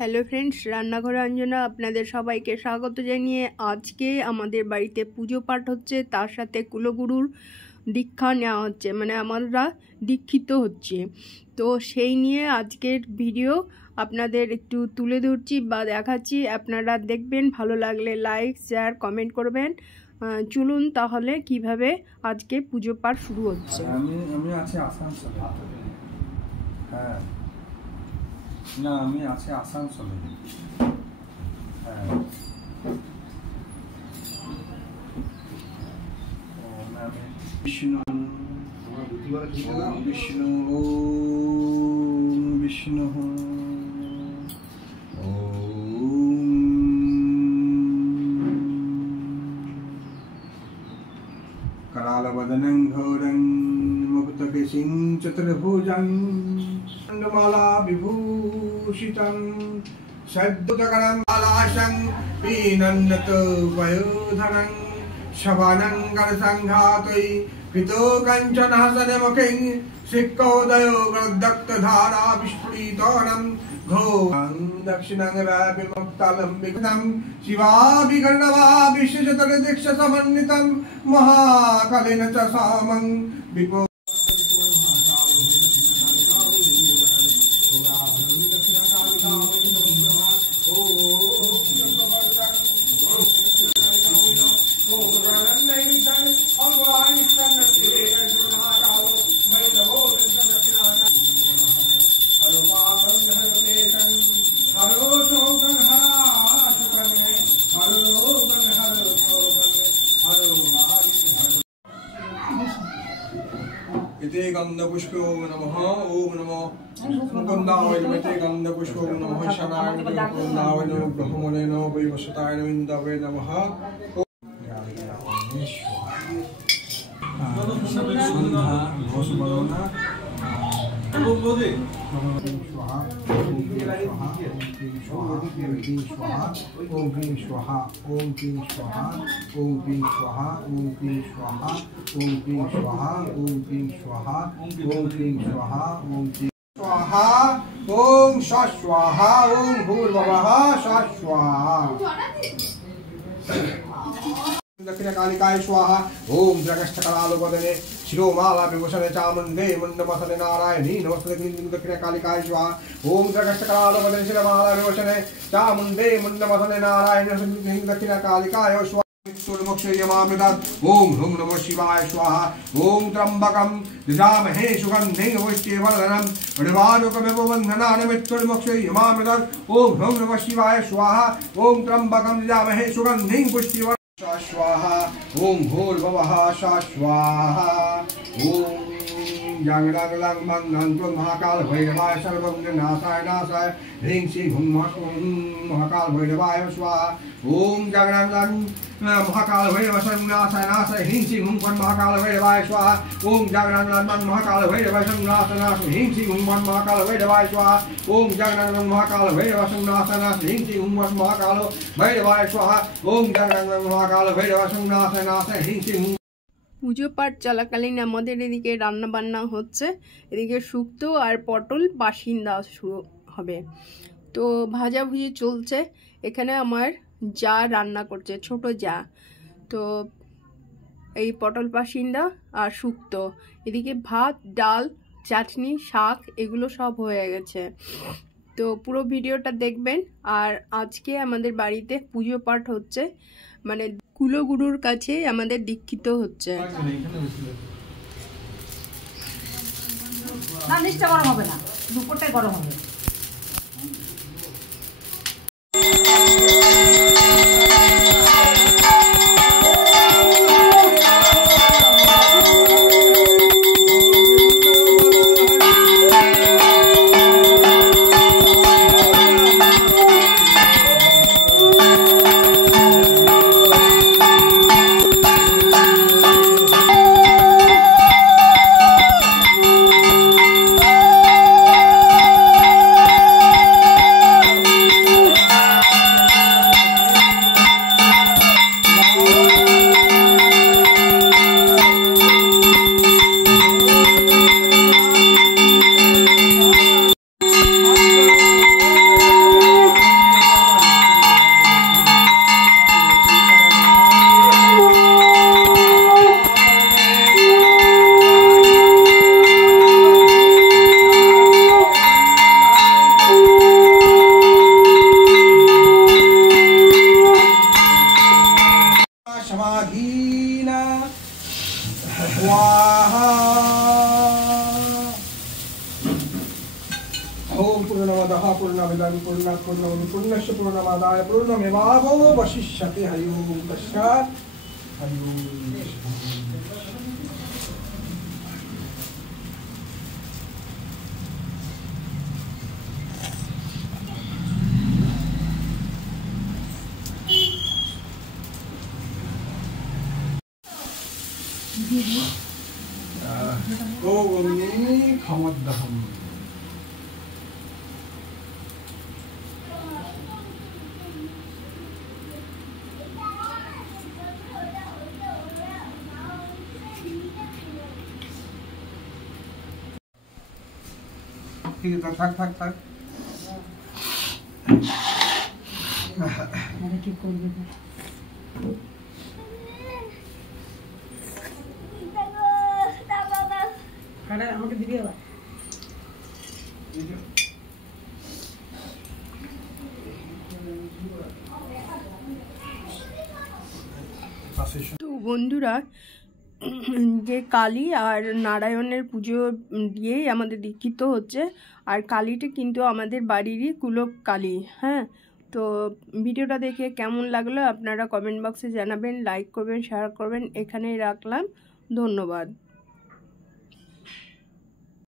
Hello friends, রান্নাঘরে অঞ্জনা আপনাদের সবাইকে স্বাগত জানিয়ে আজকে আমাদের বাড়িতে পুজো পাঠ হচ্ছে, তার সাথে কুলগুরুর দীক্ষা নেওয়া হচ্ছে, মানে আমরা দীক্ষিত হচ্ছি। তো সেই নিয়ে আজকের ভিডিও আপনাদের একটু তুলে ধরছি বা দেখাচ্ছি, আপনারা দেখবেন। ভালো লাগলে লাইক শেয়ার কমেন্ট করবেন। চলুন তাহলে কিভাবে আজকে পুজো পাঠ শুরু হচ্ছে। আমি আছি আসানসোলে। হ্যাঁ না, আমি আছি আসানসোলে। হ্যাঁ বিষ্ণু বিষ্ণু বিষ্ণু करालवदनं घोरं मुक्तकेशिं चतुर्भुजं माला विभूषितं सद्दुतकरं मालाशं पीनन्नतो वयोधरं शवानं करसंघातै कृतो कञ्चनहसनमुखिं सिक्कोदयो ग्रदक्तधारा विस्फुरितोनं घोरं दक्षिणं विमुक्तालम्बितं शिवाभिगर्णवा विश्वचतुर्दिक्षसमन्वितं महाकालेन च सामं विपो इति गन्धपुष्पो नमः। ओम नमो मुकुन्दाय नमः। गन्धपुष्पो नमः। शनाय नमः। मुकुन्दाय नमः। ब्रह्मणे नमः। वैवस्वताय नमः। इन्दवे नमः। ओम स्वाहा ओम भूर्भुवः स्वाहा। दक्षिणकालिकाय स्वाहा। ओम द्रगष्ठकरालवदने शिरोमाला विभूषणे चामुण्डे मुण्डमथने नारायणी नमस्ते। दक्षिणकालिकाय स्वाहा। ओम द्रगष्ठकरालवदने शिरोमाला विभूषणे चामुण्डे मुण्डमथने नारायणी दक्षिणकालिकाय स्वाहा। ओम ह्रूं नमः शिवाय स्वाहा। ओम त्र्यंबकं यजामहे सुगन्धिं पुष्टिवर्धनं उर्वारुकमिव बन्धनान् मृत्युर्मोक्षयमामृतम्। ओम ह्रूं नमः शिवाय स्वाहा। ओम त्र्यंबकं यजामहे सुगन्धिं पुष्टिवर्धनं स्वाहा। ओम भूर्भुवः स्वाहा। ओम यांगलांगलांग मंगलं महाकाल भैरवाय सर्वं नाशाय नाशाय ह्रीं श्रीं हुं महाकाल भैरवाय स्वाहा। ओम जागरांगलांग महाकाल भैरव सर्वं नाशाय नाशाय ह्रीं श्रीं हुं महाकाल भैरवाय स्वाहा। ओम जागरांगलांग महाकाल भैरव सर्वं नाशाय नाशाय ह्रीं श्रीं हुं महाकाल भैरवाय स्वाहा। ओम जागरांगलांग महाकाल भैरव सर्वं नाशाय नाशाय ह्रीं श्रीं हुं महाकाल भैरवाय स्वाहा। ओम जागरांगलांग महाकाल भैरव सर्वं नाशाय नाशाय ह्रीं श्रीं हुं। পুজো পাঠ চলাকালীন আমাদের এদিকে রান্না বান্না হচ্ছে, এদিকে শুক্তো আর পটল বাসিন্দা শুরু হবে। তো ভাজাভুজি চলছে। এখানে আমার যা রান্না করছে, ছোট যা। তো এই পটল বাসিন্দা আর শুক্তো, এদিকে ভাত ডাল চাটনি শাক এগুলো সব হয়ে গেছে। তো পুরো ভিডিওটা দেখবেন। আর আজকে আমাদের বাড়িতে পুজো পাঠ হচ্ছে, মানে কুলগুরুর কাছে আমাদের দীক্ষিত হচ্ছে। না নিচটা গরম হবে না, দুপুরটাই গরম হবে। पूर्णमिदं पूर्णात् पूर्णमुदच्यते पूर्णमादाय पूर्णमेवावशिष्यते हरि ओम तस्मात् हरि ओम। ओम खमद्दहम। ठीक है, থাক মানে কি করবে কারা আমাকে দিবি আবার তো বন্ধুরা, যে কালী আর নারায়ণের পুজো দিয়েই আমাদের দীক্ষিত হচ্ছে, আর কালীটা কিন্তু আমাদের বাড়িরই কুলক কালী। হ্যাঁ, তো ভিডিওটা দেখে কেমন লাগলো আপনারা কমেন্ট বক্সে জানাবেন, লাইক করবেন, শেয়ার করবেন। এখানেই রাখলাম, ধন্যবাদ।